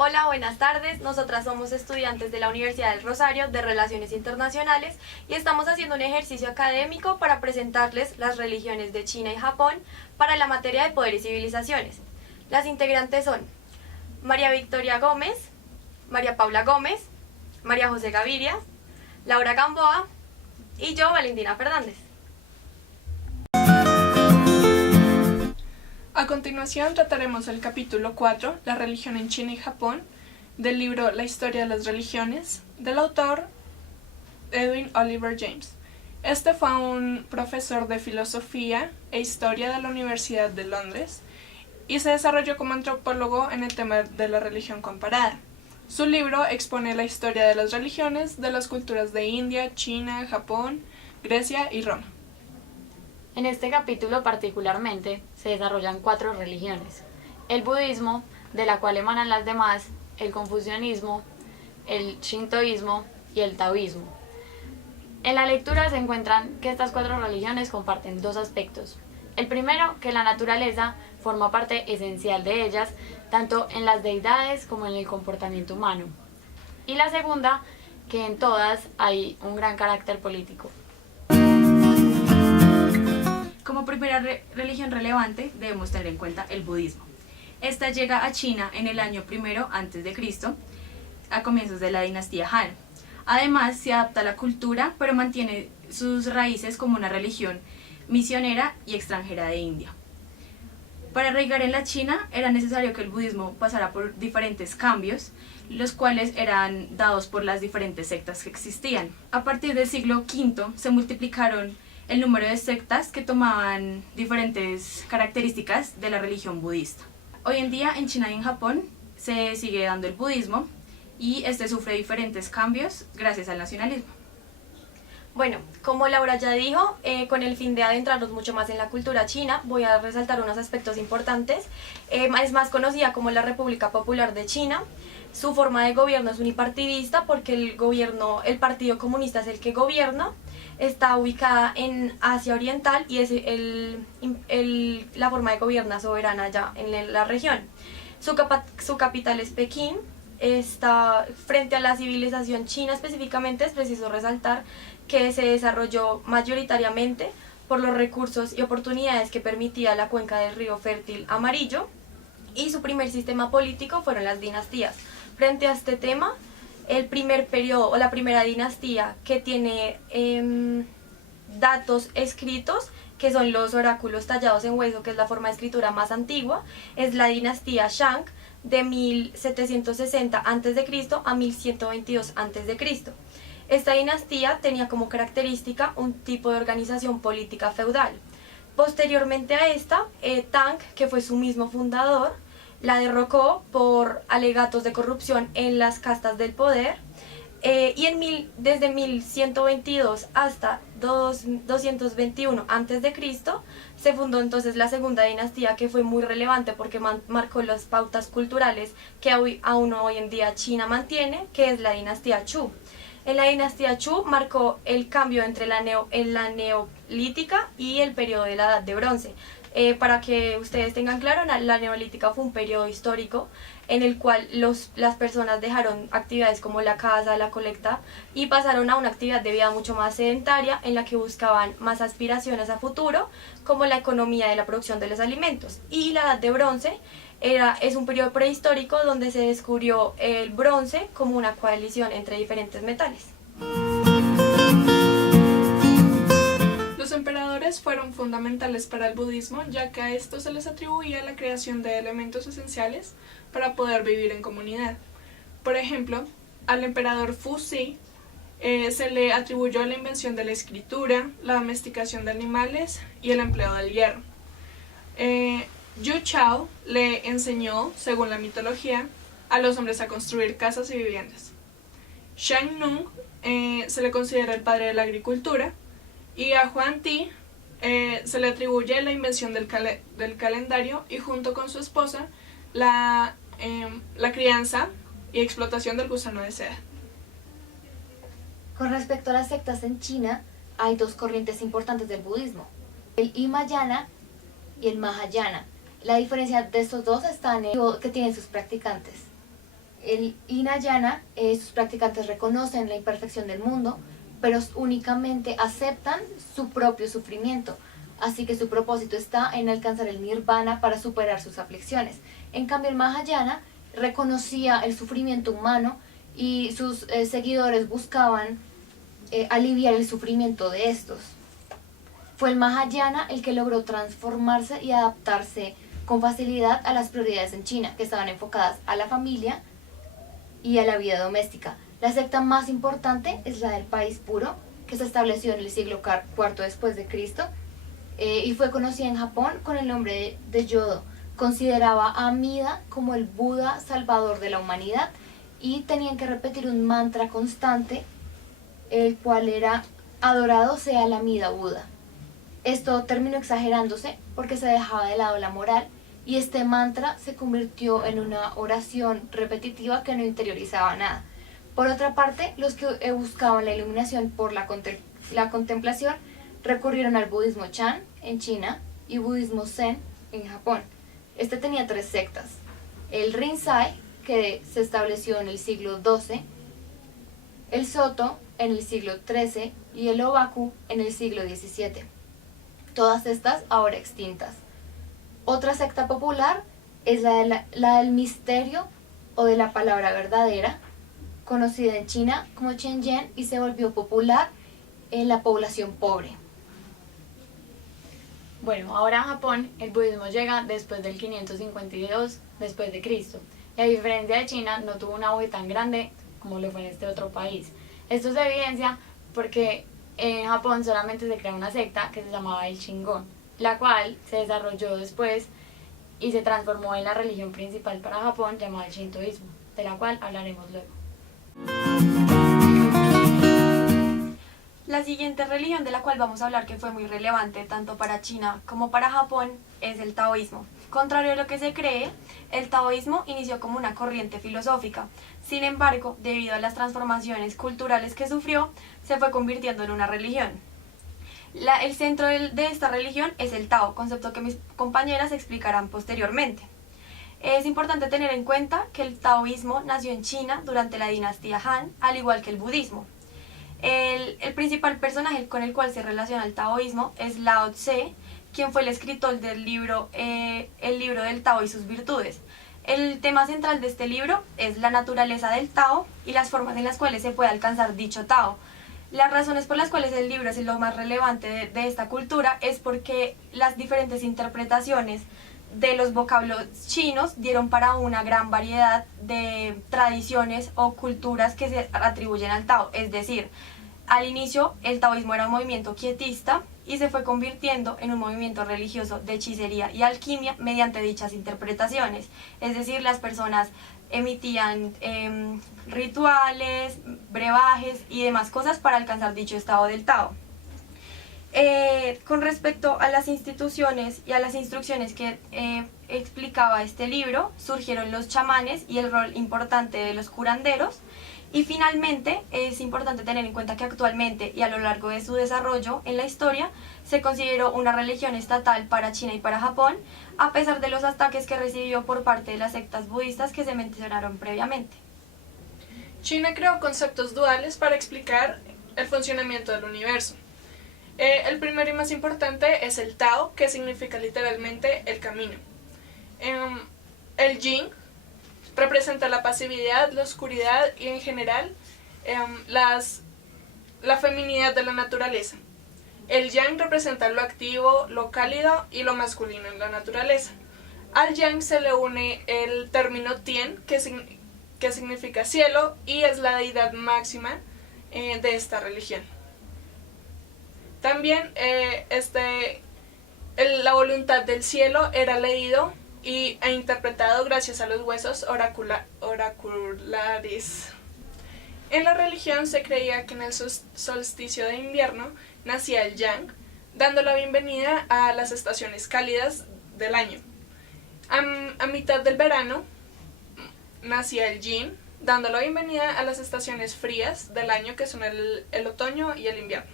Hola, buenas tardes. Nosotras somos estudiantes de la Universidad del Rosario de Relaciones Internacionales y estamos haciendo un ejercicio académico para presentarles las religiones de China y Japón para la materia de poder y civilizaciones. Las integrantes son María Victoria Gómez, María Paula Gómez, María José Gaviria, Laura Gamboa y yo, Valentina Fernández. A continuación trataremos el capítulo 4, La religión en China y Japón, del libro La historia de las religiones, del autor Edwin Oliver James. Este fue un profesor de filosofía e historia de la Universidad de Londres y se desarrolló como antropólogo en el tema de la religión comparada. Su libro expone la historia de las religiones de las culturas de India, China, Japón, Grecia y Roma. En este capítulo particularmente se desarrollan 4 religiones: el budismo, de la cual emanan las demás, el confucianismo, el shintoísmo y el taoísmo. En la lectura se encuentran que estas 4 religiones comparten 2 aspectos. El primero, que la naturaleza forma parte esencial de ellas, tanto en las deidades como en el comportamiento humano. Y la segunda, que en todas hay un gran carácter político. Como primera religión relevante debemos tener en cuenta el budismo. Esta llega a China en el año 1 a.C., a comienzos de la dinastía Han. Además se adapta a la cultura, pero mantiene sus raíces como una religión misionera y extranjera de India. Para arraigar en la China era necesario que el budismo pasara por diferentes cambios, los cuales eran dados por las diferentes sectas que existían. A partir del siglo V se multiplicaron el número de sectas que tomaban diferentes características de la religión budista. Hoy en día en China y en Japón se sigue dando el budismo y este sufre diferentes cambios gracias al nacionalismo. Bueno, como Laura ya dijo, con el fin de adentrarnos mucho más en la cultura china, voy a resaltar unos aspectos importantes. Es más conocida como la República Popular de China. Su forma de gobierno es unipartidista porque el Partido Comunista es el que gobierna. Está ubicada en Asia Oriental y es la forma de gobierno soberana allá en la región. Su capital es Pekín. Está frente a la civilización china específicamente. Es preciso resaltar que se desarrolló mayoritariamente por los recursos y oportunidades que permitía la cuenca del río fértil Amarillo, y su primer sistema político fueron las dinastías. Frente a este tema, el primer periodo o la primera dinastía que tiene datos escritos, que son los oráculos tallados en hueso, que es la forma de escritura más antigua, es la dinastía Shang de 1760 a.C. a 1122 a.C. Esta dinastía tenía como característica un tipo de organización política feudal. Posteriormente a esta, Tang, que fue su mismo fundador, la derrocó por alegatos de corrupción en las castas del poder, y desde 1122 hasta 221 a.C. se fundó entonces la segunda dinastía, que fue muy relevante porque marcó las pautas culturales que aún hoy en día China mantiene, que es la dinastía Chu. En la dinastía Chu marcó el cambio entre la neolítica y el periodo de la Edad de Bronce. Para que ustedes tengan claro, la neolítica fue un periodo histórico en el cual las personas dejaron actividades como la caza, la colecta, y pasaron a una actividad de vida mucho más sedentaria en la que buscaban más aspiraciones a futuro, como la economía de la producción de los alimentos. Y la Edad de Bronce es un periodo prehistórico donde se descubrió el bronce como una coalición entre diferentes metales. Los emperadores fueron fundamentales para el budismo, ya que a estos se les atribuía la creación de elementos esenciales para poder vivir en comunidad. Por ejemplo, al emperador Fuzi se le atribuyó la invención de la escritura, la domesticación de animales y el empleo del hierro. Yu Chao le enseñó, según la mitología, a los hombres a construir casas y viviendas. Shang Nung se le considera el padre de la agricultura, y a Huang Ti se le atribuye la invención del calendario y, junto con su esposa, la crianza y explotación del gusano de seda. Con respecto a las sectas en China, hay 2 corrientes importantes del budismo: el Hinayana y el Mahayana. La diferencia de estos dos está en que tienen sus practicantes. El Hinayana, sus practicantes reconocen la imperfección del mundo, pero únicamente aceptan su propio sufrimiento. Así que su propósito está en alcanzar el nirvana para superar sus aflicciones. En cambio, el Mahayana reconocía el sufrimiento humano y sus seguidores buscaban aliviar el sufrimiento de estos. Fue el Mahayana el que logró transformarse y adaptarse con facilidad a las prioridades en China, que estaban enfocadas a la familia y a la vida doméstica. La secta más importante es la del país puro, que se estableció en el siglo IV después de Cristo y fue conocida en Japón con el nombre de Yodo. Consideraba a Amida como el Buda salvador de la humanidad y tenían que repetir un mantra constante, el cual era adorado sea el Amida Buda. Esto terminó exagerándose porque se dejaba de lado la moral y este mantra se convirtió en una oración repetitiva que no interiorizaba nada. Por otra parte, los que buscaban la iluminación por la contemplación recurrieron al budismo Chan en China y budismo Zen en Japón. Este tenía 3 sectas: el Rinzai, que se estableció en el siglo XII, el Soto en el siglo XIII y el Obaku en el siglo XVII. Todas estas ahora extintas. Otra secta popular es la del misterio o de la palabra verdadera, conocida en China como Chenzhen y se volvió popular en la población pobre. Bueno, ahora en Japón el budismo llega después del 552 después de Cristo. Y a diferencia de China, no tuvo un auge tan grande como lo fue en este otro país. Esto se evidencia porque en Japón solamente se creó una secta que se llamaba el Shingon, la cual se desarrolló después y se transformó en la religión principal para Japón llamada el Shintoísmo, de la cual hablaremos luego. La siguiente religión de la cual vamos a hablar, que fue muy relevante tanto para China como para Japón, es el taoísmo. Contrario a lo que se cree, el taoísmo inició como una corriente filosófica. Sin embargo, debido a las transformaciones culturales que sufrió, se fue convirtiendo en una religión. El centro de esta religión es el Tao, concepto que mis compañeras explicarán posteriormente. Es importante tener en cuenta que el taoísmo nació en China durante la dinastía Han, al igual que el budismo. El principal personaje con el cual se relaciona el taoísmo es Lao Tse, quien fue el escritor del libro, el libro del Tao y sus virtudes. El tema central de este libro es la naturaleza del Tao y las formas en las cuales se puede alcanzar dicho Tao. Las razones por las cuales el libro es lo más relevante de esta cultura es porque las diferentes interpretaciones de los vocablos chinos dieron para una gran variedad de tradiciones o culturas que se atribuyen al Tao. Es decir, al inicio el taoísmo era un movimiento quietista y se fue convirtiendo en un movimiento religioso de hechicería y alquimia mediante dichas interpretaciones. Es decir, las personas emitían rituales, brebajes y demás cosas para alcanzar dicho estado del Tao. Con respecto a las instituciones y a las instrucciones que explicaba este libro, surgieron los chamanes y el rol importante de los curanderos. Y finalmente es importante tener en cuenta que actualmente y a lo largo de su desarrollo en la historia se consideró una religión estatal para China y para Japón, a pesar de los ataques que recibió por parte de las sectas budistas que se mencionaron previamente. China creó conceptos duales para explicar el funcionamiento del universo. El primero y más importante es el Tao, que significa literalmente el camino. El Yin representa la pasividad, la oscuridad y en general la feminidad de la naturaleza. El Yang representa lo activo, lo cálido y lo masculino en la naturaleza. Al Yang se le une el término Tien, que significa cielo y es la deidad máxima de esta religión. También la voluntad del cielo era leído e interpretado gracias a los huesos oraculares. En la religión se creía que en el solsticio de invierno nacía el Yang, dando la bienvenida a las estaciones cálidas del año. A mitad del verano nacía el Yin, dando la bienvenida a las estaciones frías del año, que son el otoño y el invierno.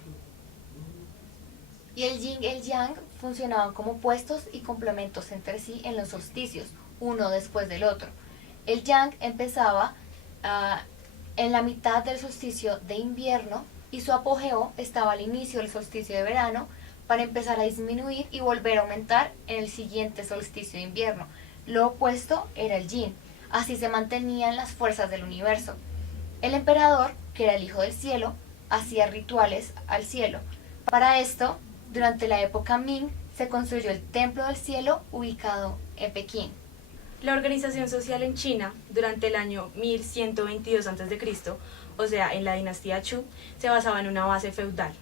Y el yin y el yang funcionaban como opuestos y complementos entre sí en los solsticios, uno después del otro. El yang empezaba en la mitad del solsticio de invierno y su apogeo estaba al inicio del solsticio de verano para empezar a disminuir y volver a aumentar en el siguiente solsticio de invierno. Lo opuesto era el yin. Así se mantenían las fuerzas del universo. El emperador, que era el hijo del cielo, hacía rituales al cielo. Para esto, durante la época Ming, se construyó el Templo del Cielo ubicado en Pekín. La organización social en China durante el año 1122 a.C., o sea, en la dinastía Chu, se basaba en una base feudal.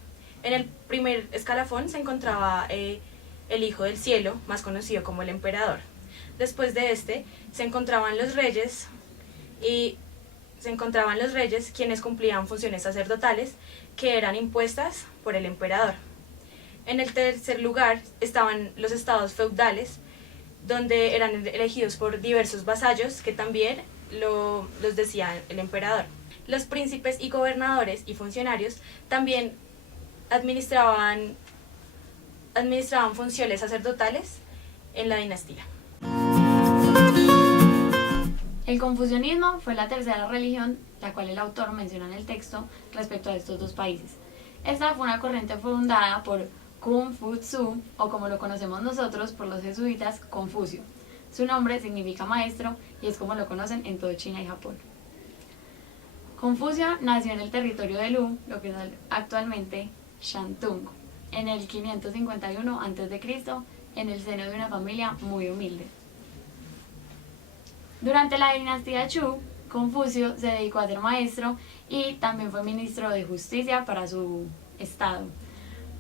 En el primer escalafón se encontraba el hijo del cielo, más conocido como el emperador. Después de este se encontraban los reyes quienes cumplían funciones sacerdotales que eran impuestas por el emperador. En el tercer lugar estaban los estados feudales, donde eran elegidos por diversos vasallos que también los decía el emperador. Los príncipes y gobernadores y funcionarios también administraban funciones sacerdotales en la dinastía. El confucianismo fue la tercera religión, la cual el autor menciona en el texto respecto a estos dos países. Esta fue una corriente fundada por Kung Fu Tzu, o como lo conocemos nosotros por los jesuitas, Confucio. Su nombre significa maestro y es como lo conocen en todo China y Japón. Confucio nació en el territorio de Lu, lo que es actualmente Shantung, en el 551 a.C., en el seno de una familia muy humilde. Durante la dinastía Chu, Confucio se dedicó a ser maestro y también fue ministro de justicia para su estado.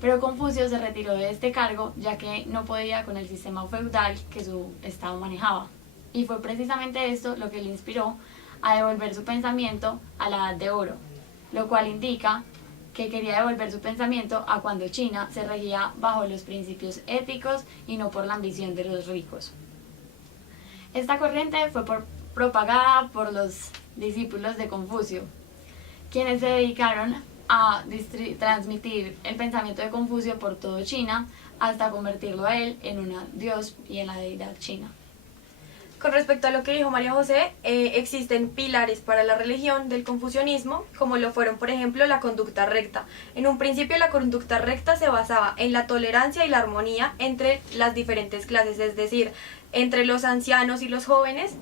Pero Confucio se retiró de este cargo ya que no podía con el sistema feudal que su estado manejaba. Y fue precisamente esto lo que le inspiró a devolver su pensamiento a la Edad de Oro, lo cual indica que quería devolver su pensamiento a cuando China se regía bajo los principios éticos y no por la ambición de los ricos. Esta corriente fue propagada por los discípulos de Confucio, quienes se dedicaron a transmitir el pensamiento de Confucio por todo China hasta convertirlo a él en un dios y en la deidad china. Con respecto a lo que dijo María José, existen pilares para la religión del confucianismo, como lo fueron, por ejemplo, la conducta recta. En un principio, la conducta recta se basaba en la tolerancia y la armonía entre las diferentes clases, es decir, entre los ancianos y los jóvenes,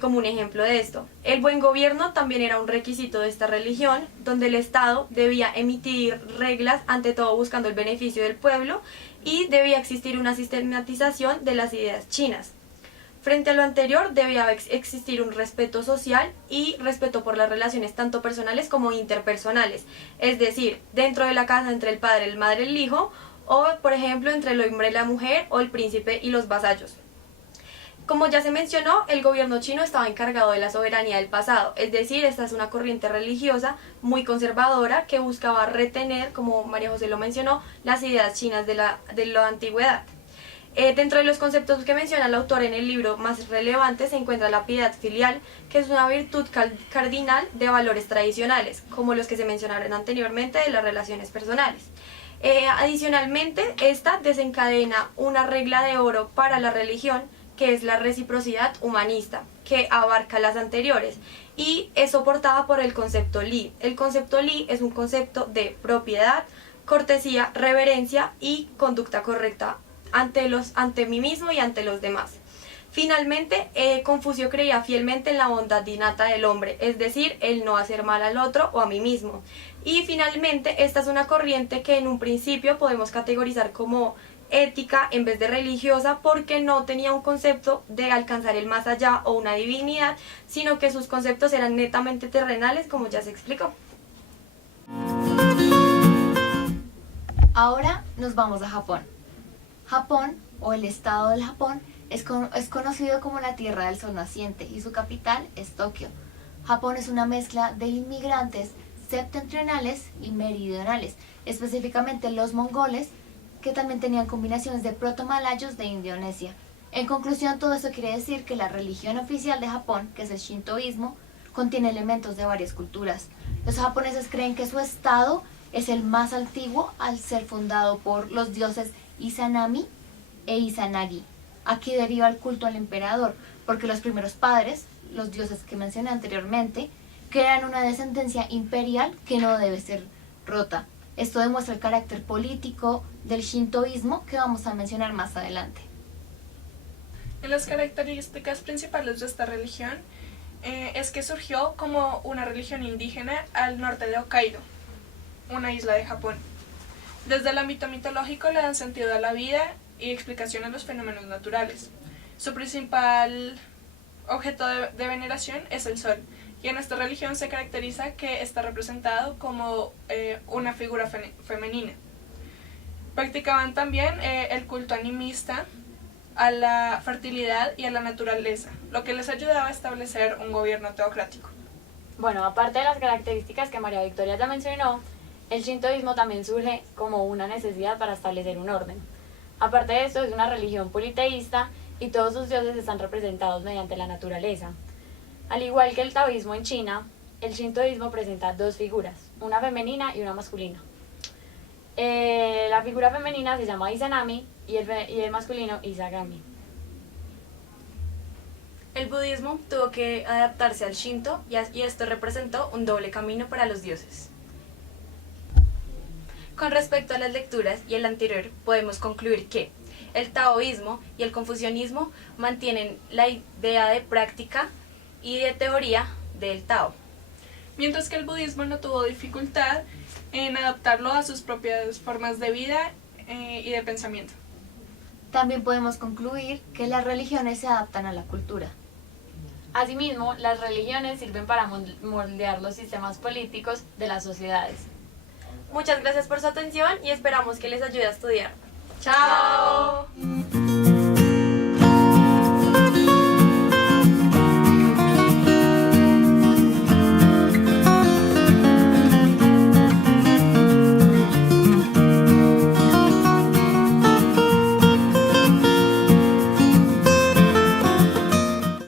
como un ejemplo de esto. El buen gobierno también era un requisito de esta religión, donde el Estado debía emitir reglas, ante todo buscando el beneficio del pueblo, y debía existir una sistematización de las ideas chinas. Frente a lo anterior, debía existir un respeto social y respeto por las relaciones tanto personales como interpersonales, es decir, dentro de la casa entre el padre, el madre y el hijo, o por ejemplo entre el hombre y la mujer, o el príncipe y los vasallos. Como ya se mencionó, el gobierno chino estaba encargado de la soberanía del pasado, es decir, esta es una corriente religiosa muy conservadora que buscaba retener, como María José lo mencionó, las ideas chinas de la antigüedad. Dentro de los conceptos que menciona el autor en el libro más relevante se encuentra la piedad filial, que es una virtud cardinal de valores tradicionales, como los que se mencionaron anteriormente de las relaciones personales. Adicionalmente, esta desencadena una regla de oro para la religión, que es la reciprocidad humanista, que abarca las anteriores, y es soportada por el concepto Li. El concepto Li es un concepto de propiedad, cortesía, reverencia y conducta correcta ante mí mismo y ante los demás. Finalmente, Confucio creía fielmente en la bondad innata del hombre, es decir, el no hacer mal al otro o a mí mismo. Y finalmente, esta es una corriente que en un principio podemos categorizar como ética en vez de religiosa, porque no tenía un concepto de alcanzar el más allá o una divinidad, sino que sus conceptos eran netamente terrenales, como ya se explicó. Ahora nos vamos a Japón. Japón, o el estado del Japón, es conocido como la Tierra del Sol Naciente y su capital es Tokio. Japón es una mezcla de inmigrantes septentrionales y meridionales, específicamente los mongoles, que también tenían combinaciones de proto-malayos de Indonesia. En conclusión, todo esto quiere decir que la religión oficial de Japón, que es el shintoísmo, contiene elementos de varias culturas. Los japoneses creen que su estado es el más antiguo al ser fundado por los dioses Izanami e Izanagi. Aquí deriva el culto al emperador, porque los primeros padres, los dioses que mencioné anteriormente, crean una descendencia imperial que no debe ser rota. Esto demuestra el carácter político del shintoísmo que vamos a mencionar más adelante. En las características principales de esta religión es que surgió como una religión indígena al norte de Hokkaido, una isla de Japón. Desde el ámbito mitológico le dan sentido a la vida y explicación a los fenómenos naturales. Su principal objeto de veneración es el sol, y en esta religión se caracteriza que está representado como una figura femenina. Practicaban también el culto animista a la fertilidad y a la naturaleza, lo que les ayudaba a establecer un gobierno teocrático. Bueno, aparte de las características que María Victoria ya mencionó, el shintoísmo también surge como una necesidad para establecer un orden. Aparte de esto, es una religión politeísta y todos sus dioses están representados mediante la naturaleza. Al igual que el taoísmo en China, el shintoísmo presenta dos figuras, una femenina y una masculina. La figura femenina se llama Izanami y el masculino Izagami. El budismo tuvo que adaptarse al Shinto y esto representó un doble camino para los dioses. Con respecto a las lecturas y el anterior, podemos concluir que el taoísmo y el confucianismo mantienen la idea de práctica y de teoría del Tao. Mientras que el budismo no tuvo dificultad en adaptarlo a sus propias formas de vida y de pensamiento. También podemos concluir que las religiones se adaptan a la cultura. Asimismo, las religiones sirven para moldear los sistemas políticos de las sociedades. Muchas gracias por su atención y esperamos que les ayude a estudiar. ¡Chao!